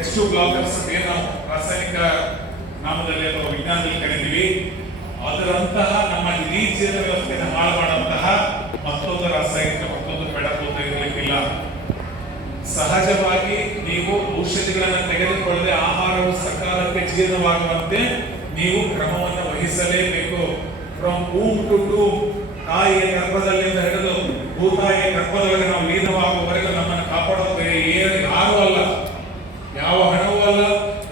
H2 blockers ಅಂತ ಏನು ನಾವು ರಾಸಾಯನಿಕ ನಾಮದಲ್ಲಿ ಅಥವಾ ವಿಜ್ಞಾನದಲ್ಲಿ ಕರೀತೀವಿ, ಅದರಂತಹ ನಮ್ಮ ಇಡೀ ಜೀರ್ಣ ವ್ಯವಸ್ಥೆಯನ್ನು ಹಾಳು ಮಾಡುವಂತಹ ಮತ್ತೊಂದು ರಾಸಾಯನಿಕ ಮತ್ತೊಂದು ಬೆಳಕು ಇರಲಿಕ್ಕಿಲ್ಲ. ಸಹಜವಾಗಿ ನೀವು ಔಷಧಿಗಳನ್ನು ತೆಗೆದುಕೊಳ್ಳದೆ ಆಹಾರವು ಸಕಾಲಕ್ಕೆ ಜೀರ್ಣವಾಗುವಂತೆ ನೀವು ಕ್ರಮವನ್ನು ವಹಿಸಲೇಬೇಕು. ಫ್ರಮ್ ಊಮ್ ಟು ಟೂಮ್, ತಾಯಿಯ ಗರ್ಭದಲ್ಲಿಂದ ಹಿಡಿದು ಭೂತಾಯಿಯ ಗರ್ಭದೊಳಗೆ ನಾವು ಲೀನವಾಗುವವರೆಗೂ ನಮ್ಮನ್ನು ಕಾಪಾಡೋದು ಯಾರೂ ಅಲ್ಲ, ಯಾವ ಹಣವೂ ಅಲ್ಲ,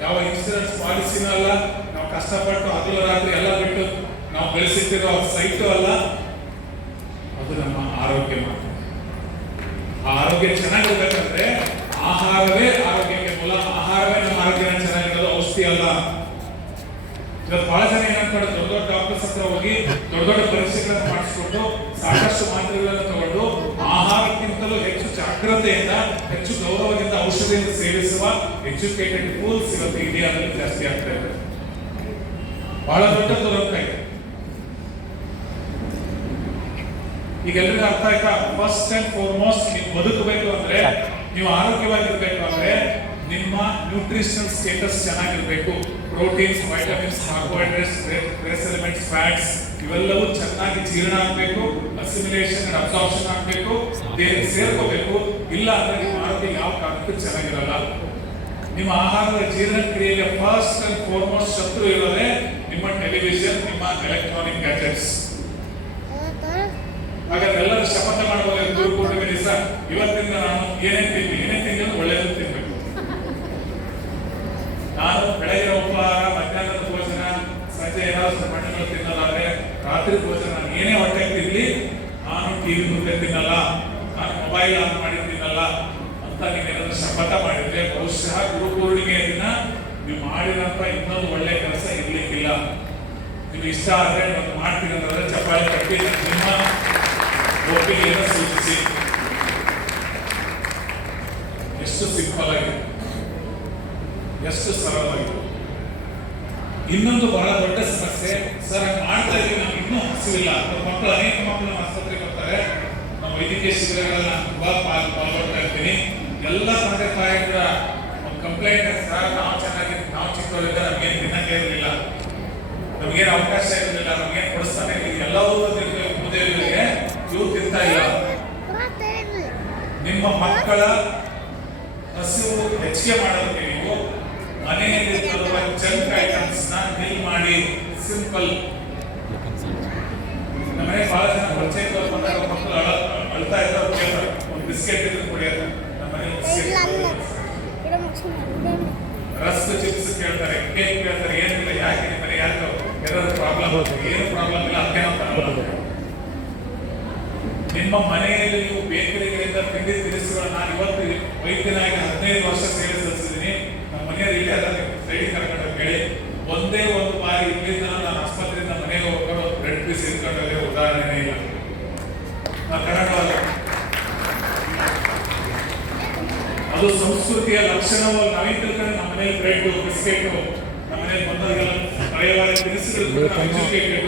ಯಾವ ಇನ್ಶೂರೆನ್ಸ್ ಪಾಲಿಸಿನೂ ಅಲ್ಲ, ನಾವು ಕಷ್ಟಪಟ್ಟು ಹಗಲು ರಾತ್ರಿ ಎಲ್ಲ ಬಿಟ್ಟು ನಾವು ಬೆಳೆಸಿಟ್ಟಿರೋ ಸೈಟು ಅಲ್ಲ, ಅದು ನಮ್ಮ ಆರೋಗ್ಯ ಮಾತ್ರ. ಆ ಆರೋಗ್ಯ ಚೆನ್ನಾಗಿರ್ಬೇಕಂದ್ರೆ ಆಹಾರವೇ ಆರೋಗ್ಯಕ್ಕೆ ಮೂಲ, ಆಹಾರವೇ ನಮ್ಮ ಆರೋಗ್ಯ ಚೆನ್ನಾಗಿರೋದು, ಔಷಧಿ ಅಲ್ಲ. ಇವತ್ತು ಬಹಳ ಜನ ಏನಂತಾರೆ, ದೊಡ್ಡ ದೊಡ್ಡ ಡಾಕ್ಟರ್ಸ್ ಹತ್ರ ಹೋಗಿ ದೊಡ್ಡ ದೊಡ್ಡ ಪರೀಕ್ಷೆಗಳನ್ನು ಮಾಡಿಸ್ಕೊಂಡು ಸಾಕಷ್ಟು ಮಾತ್ರೆಗಳನ್ನು ತಗೊಂಡು ಆಹಾರಕ್ಕಿಂತಲೂ ಹೆಚ್ಚು ಜಾಗ್ರತೆಯಿಂದ ಹೆಚ್ಚು ಗೌರವದಿಂದ ಔಷಧಿಯನ್ನು ಸೇವಿಸುವ ಎಜುಕೇಟೆಡ್ ಫೂಲ್ಸ್ ಇವತ್ತು ಇಂಡಿಯಾದಲ್ಲಿ ಜಾಸ್ತಿ ಆಗ್ತಾ ಇದೆ. ಬಹಳ ದೊಡ್ಡ ದುರಂತ ಇದೆ. ಈಗ ಎಲ್ರಿಗೂ ಅರ್ಥ ಆಯ್ತಾ? ಫಸ್ಟ್ ಅಂಡ್ ಫಾರ್ಮೋಸ್ಟ್ ನೀವು ಬದುಕಬೇಕು ಅಂದ್ರೆ, ನೀವು ಆರೋಗ್ಯವಾಗಿರ್ಬೇಕು ಅಂದ್ರೆ ನಿಮ್ಮ ನ್ಯೂಟ್ರಿಷನಲ್ ಸ್ಟೇಟಸ್ ಚೆನ್ನಾಗಿರ್ಬೇಕು. Proteins, vitamins, carbohydrates, trace elements, fats ಇವೆಲ್ಲವೂ ಚೆನ್ನಾಗಿ ಜೀರ್ಣ ಆಗಬೇಕು, ಅಸಿಮಿಲೇಷನ್ ಅಂಡ್ ಅಬ್ಸಾರ್ಪ್ಷನ್ ಆಗಬೇಕು, ದೇಹಕ್ಕೆ ಸೇರ್ಕೋಬೇಕು. ಇಲ್ಲ ಅಂದ್ರೆ ನಿಮ್ಮ ಆರೋಗ್ಯ ಯಾವ ಕಾರಣಕ್ಕೂ ಚೆನ್ನಾಗಿರಲ್ಲ. ನಿಮ್ಮ ಆಹಾರದ ಜೀರ್ಣಕ್ರಿಯೆಗೆ ಫಸ್ಟ್ ಅಂಡ್ ಫಾರ್ಮೋಸ್ಟ್ ಶತ್ರು ಇರೋದೇ ನಿಮ್ಮ ಟೆಲಿವಿಷನ್, ನಿಮ್ಮ ಎಲೆಕ್ಟ್ರಾನಿಕ್ ಗ್ಯಾಜೆಟ್ಸ್. ಹಾಗಾದ್ರೆ ಎಲ್ಲರೂ ಶಪಥ ಮಾಡಬಹುದು, ಗುರುಪೂರ್ಣಿಮೆ ದಿವಸ ಇವತ್ತಿಂದ ನಾನು ಏನೇನು ತಿನ್ನಲು ಒಳ್ಳೆಯದು ತಿನ್ಬೇಕು. ನಾನು ಬೆಳಗಿನ ಉಪಹಾರ, ಮಧ್ಯಾಹ್ನದ ಭೋಜನ, ಸಂಜೆ ಏನಾದ್ರು ಮಣ್ಣುಗಳು ತಿನ್ನಲಾದ್ರೆ ರಾತ್ರಿ ಭೋಜನ ನಾನು ಏನೇ ಹೊಟ್ಟೆ ತಿನ್ನಲಿ, ನಾನು ಟಿವಿ ಮುಂದೆ ತಿನ್ನಲ್ಲ, ನಾನು ಮೊಬೈಲ್ ಆನ್ ಮಾಡಿ ತಿನ್ನಲ್ಲ ಅಂತ ನೀವೇನಾದ್ರೂ ಶಪಥ ಮಾಡಿದ್ರೆ ಬಹುಶಃ ಗುರುಪೂರ್ಣಿಮೆಯ ದಿನ ನೀವು ಮಾಡಿದಂತ ಇನ್ನೊಂದು ಒಳ್ಳೆ ಕೆಲಸ ಇರ್ಲಿಕ್ಕಿಲ್ಲ. ನಿಮ್ಗೆ ಇಷ್ಟ ಆದ್ರೆ ಒಂದು ಮಾಡ್ತೀನಿ ಅಂತಂದ್ರೆ ಚಪ್ಪಾಳೆ ಕಟ್ಟಿ ನಿಮ್ಮ ಒಪ್ಪಿಗೆಯನ್ನು ಸೂಚಿಸಿ. ಎಷ್ಟು ಸಿಂಪಲ್ ಆಗಿದೆ, ಎಷ್ಟು ಸರಳವಾಗಿದೆ. ಇನ್ನೊಂದು ಬಹಳ ದೊಡ್ಡ ಸಮಸ್ಯೆ, ಸರ್ ಮಾಡ್ತಾ ಇದ್ದೀವಿ, ನಮ್ಗೆ ಇನ್ನೂ ಹಸಿವಿಲ್ಲ. ಮಕ್ಕಳು, ಅನೇಕ ಮಕ್ಕಳು ನಮ್ಮ ಆಸ್ಪತ್ರೆಗೆ ಬರ್ತಾರೆ, ನಮ್ಮ ವೈದ್ಯಕೀಯ ಶಿಬಿರಗಳನ್ನ ಪಾಲ್ಗೊಳ್ತಾ ಇರ್ತೀನಿ. ಎಲ್ಲ ತಂದೆ ತಾಯಿಗಳ ಒಂದು ಕಂಪ್ಲೇಂಟ್, ಸರ್ ನಾವು ಚಿಕ್ಕವರಿಂದ ನಮ್ಗೇನು ತಿನ್ನಕ್ಕೆ ಇರಲಿಲ್ಲ, ನಮ್ಗೇನು ಅವಕಾಶ ಇರಲಿಲ್ಲ, ನಮ್ಗೇನು ಕೊಡಿಸ್ತಾನೆ ಇರಲಿಲ್ಲ, ಎಲ್ಲವೂ ಮುದೇವರಿಗೆ ಇವು ತಿಂತಾ ಇಲ್ಲ. ನಿಮ್ಮ ಮಕ್ಕಳ ಹಸಿವು ಹೆಚ್ಚಿಗೆ ಮಾಡೋದಕ್ಕೆ ನೀವು ಮನೆಯಲ್ಲಿ ತರುವ ಜಂಕ್ ಐಟಮ್ಸ್ ನ ಬಿಲ್ ಮಾಡಿ. ಸಿಂಪಲ್. ನಮ್ಮನೆ ಬಹಳ ಜನ ಪರಿಚಯ ಬಂದಾಗ ಮಕ್ಕಳು ಅಳ್ತಾ ಇದ್ದಾರೆ, ಕೇಳ್ತಾರೆ ಒಂದು ಬಿಸ್ಕೆಟ್ ಇದ್ರೆ ಕುಡಿಯೋದು. ನಮ್ಮನೆ ರಸ್ಕ್ ಚಿಪ್ಸ್ ಕೇಳ್ತಾರೆ, ಕೇಕ್ ಕೇಳ್ತಾರೆ, ಏನಿಲ್ಲ, ಯಾಕೆ ನಿಮ್ಮನೆ ಯಾರು ಏನಾದ್ರು ಪ್ರಾಬ್ಲಮ್, ಏನು ಪ್ರಾಬ್ಲಮ್ ಇಲ್ಲ, ಅದಕ್ಕೆ ನಾವು ನಿಮ್ಮ ಮನೆಯಲ್ಲಿ ನೀವು ಬೇಕರಿಗಳಿಂದ ತಿಂಡಿ ತಿನಿಸುಗಳನ್ನ, ನಾನು ಇವತ್ತು ವೈದ್ಯನಾಗಿ 15 ವರ್ಷ ಸೇವೆ ಸಲ್ಲಿಸಿದ್ದೀನಿ. ನಮ್ಮ ಮನೆಯಲ್ಲಿ ಇಲ್ಲೇ ಅಲ್ಲ, ಸೈಡಿಗೆ ಕರ್ಕೊಂಡು ಹೇಳಿ ಒಂದೇ ಒಂದು ಬಾರಿ ಇಲ್ಲಿಂದ ನಾನು ಆಸ್ಪತ್ರೆಯಿಂದ ಮನೆಗೆ ಹೋಗೋರು ಬ್ರೆಡ್ ಪೀಸ್ ಇಟ್ಕೊಂಡ್ರೆ ಉದಾಹರಣೆ ಇಲ್ಲ. ನಾವು ಕನ್ನಡವಲ್ಲ, ಅದು ಸಂಸ್ಕೃತಿಯ ಲಕ್ಷಣವಲ್ಲ. ನಾವೇ ತಿಳ್ಕೊಂಡು ನಮ್ಮ ಮನೆಯಲ್ಲಿ ಬ್ರೆಡ್, ಬಿಸ್ಕೆಟ್, ನಮ್ಮ ಮನೆಯಲ್ಲಿ ಬಂದವರಿಗೆಲ್ಲ ಪ್ರಯೋಗ ತಿನಿಸುಗಳು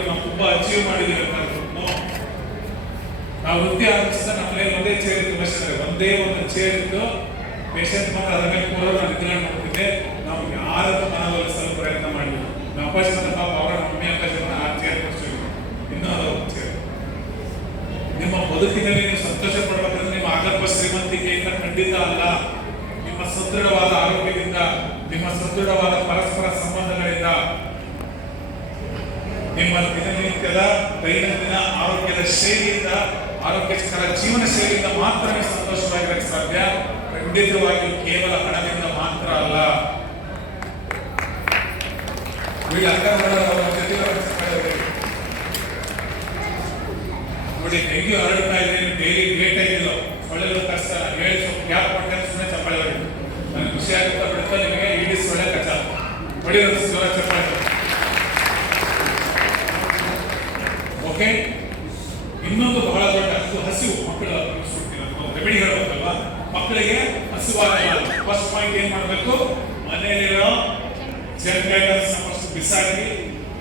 ನಾವು ತುಂಬಾ ಅಚೀವ್ ಮಾಡಿದ್ದೀವಿ ಅಂತ. ನಾವು ವೃತ್ತಿ ಆರಂಭಿಸಿದ ನಮ್ಮ ಮನೆಯಲ್ಲಿ ಒಂದೇ ಚೇರ್ ಇತ್ತು, ಒಂದೇ ಒಂದು ಚೇರ್ ಇತ್ತು, ಪೇಷಂಟ್ ಮಾತ್ರ ಅದರ ಮೇಲೆ ಕೂರೋರು ನಾನು ನಿಂತ್ಕೊಂಡು ನೋಡ್ತಿದ್ದೆ. ನಾವು ಯಾರನ್ನು ಮನವೊಲಿಸಲು ಪ್ರಯತ್ನ ಮಾಡಿದ್ವಿ. ನಮ್ಮ ಅಪ್ಪಾಜಿ ಪಾಪ ಅವರ ಮಮ್ಮಿ ಅಪ್ಪಾಜಿ ಆ ಚೇರ್ ಕೊಡ್ತೀವಿ, ಇನ್ನೂ ಅದರ ಚೇರ್. ನಿಮ್ಮ ಬದುಕಿನಲ್ಲಿ ನೀವು ಸಂತೋಷ ಪಡಬೇಕಂದ್ರೆ ನಿಮ್ಮ ಆಗರ್ಭ ಶ್ರೀಮಂತಿಕೆಯಿಂದ ಖಂಡಿತ ಅಲ್ಲ, ನಿಮ್ಮ ಸದೃಢವಾದ ಆರೋಗ್ಯದಿಂದ, ನಿಮ್ಮ ಸದೃಢವಾದ ಪರಸ್ಪರ ಸಂಬಂಧಗಳಿಂದ, ನಿಮ್ಮ ದಿನನಿತ್ಯದ ದೈನಂದಿನ ಆರೋಗ್ಯದ ಶೈಲಿಯಿಂದ, ಆರೋಗ್ಯಕರ ಜೀವನ ಶೈಲಿಯಿಂದ ಮಾತ್ರ ಸಂತೋಷವಾಗಿರಕ್ಕೆ ಸಾಧ್ಯ. ಖಂಡಿತವಾಗಿ ಕೇವಲ ಹಣದಿಂದ ಮಾತ್ರ ಅಲ್ಲ. ನೋಡಿ, ಡೆಂಗ್ಯೂ ಹರಡ್ತಾ ಇದೆ, ಡೈಲಿ ಡೇಟ್ ಆಗಿಲ್ಲ, ಸೊಳ್ಳೆಗಳು ಕಷ್ಟ, ಹೇಳಿ ಸ್ವಲ್ಪ ಗ್ಯಾಪ್ ಕೊಡ್ತಾರೆ, ಸುಮ್ಮನೆ ಚಪ್ಪಾಳೆ ಹೊಡಿ. ನನಗೆ ಖುಷಿ ಆಗುತ್ತಾ ಬಿಡುತ್ತಾ ನಿಮಗೆ ಇಡೀ ಸೊಳ್ಳೆ ಕಚ್ಚ ಹೊಡಿಯೋದು ಜೋರ ಚಪ್ಪಾಳೆ. ಓಕೆ, ಇನ್ನೊಂದು ಬಹಳ ದೊಡ್ಡ ಹಸಿವು ಮಕ್ಕಳ ರೆಮಿಡಿ ಹೇಳ್ಬೇಕಲ್ವಾ, ಮಕ್ಕಳಿಗೆ ಹಸಿವಾಗಲ್ಲ. ಫಸ್ಟ್ ಪಾಯಿಂಟ್ ಏನ್ ಮಾಡಬೇಕು, ಮನೆಯಲ್ಲಿರೋ ಜಂಕ್ ಐಟಮ್ಸ್ ಫಸ್ಟ್ ಬಿಸಾಕಿ,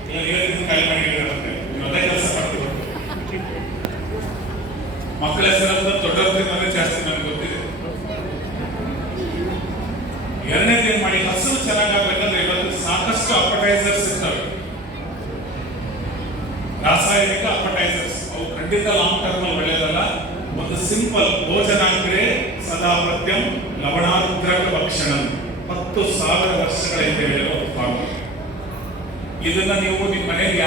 ಇಲ್ಲ ಇವತ್ತಿನ ಖಾಲಿ ಮಾಡಿ ಇರುತ್ತೆ. ಅದೇ ಕೆಲಸ ಮಾಡ್ತೀವಿ. ಮಕ್ಕಳ ಹೆಸರು ದೊಡ್ಡವ್ರಿಗೆ ಜಾಸ್ತಿ ನನಗೆ ಗೊತ್ತಿದೆ. ಎರಡನೇದು ಏನ್ ಮಾಡಿ, ಹಸಿರು ಚೆನ್ನಾಗಾಗಬೇಕಂದ್ರೆ ಇವತ್ತು ಸಾಕಷ್ಟು ಅಪಟೈಸರ್ಸ್ ಇರ್ತವೆ, ರಾಸಾಯನಿಕ ಅಪಟೈಸರ್ಸ್. ಅವು ಖಂಡಿತ ಲಾಂಗ್ ಟರ್ಮ್ ಅಲ್ಲಿ ಒಳ್ಳೆಯದಲ್ಲ. ಒಂದು ಸಿಂಪಲ್ ಭೋಜನಾಗ್ರೆ ಸದಾ ಪಥ್ಯಂ ಲವಣಾದ್ರಕ ಭಕ್ಷಣಂ, 10,000 ವರ್ಷಗಳ ಹಿಂದೆ ಹೇಳೋ ಭಾಗ. ಇದನ್ನ ನೀವು ನಿಮ್ಮ ಮನೆಯಲ್ಲಿ